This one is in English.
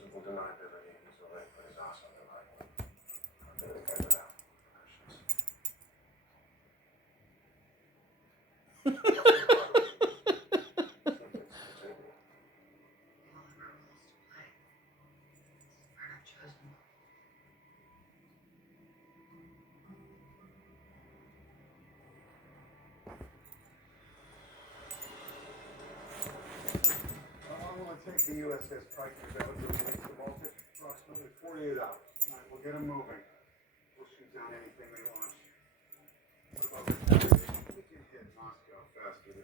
Visible deniability, visual input is also deniable. I'll do it again without questions. How long will it take the USS Pike to go to the Baltic? Approximately 48 hours. All right, we'll get them moving. We'll shoot down anything they launch. What about the We can hit Moscow faster than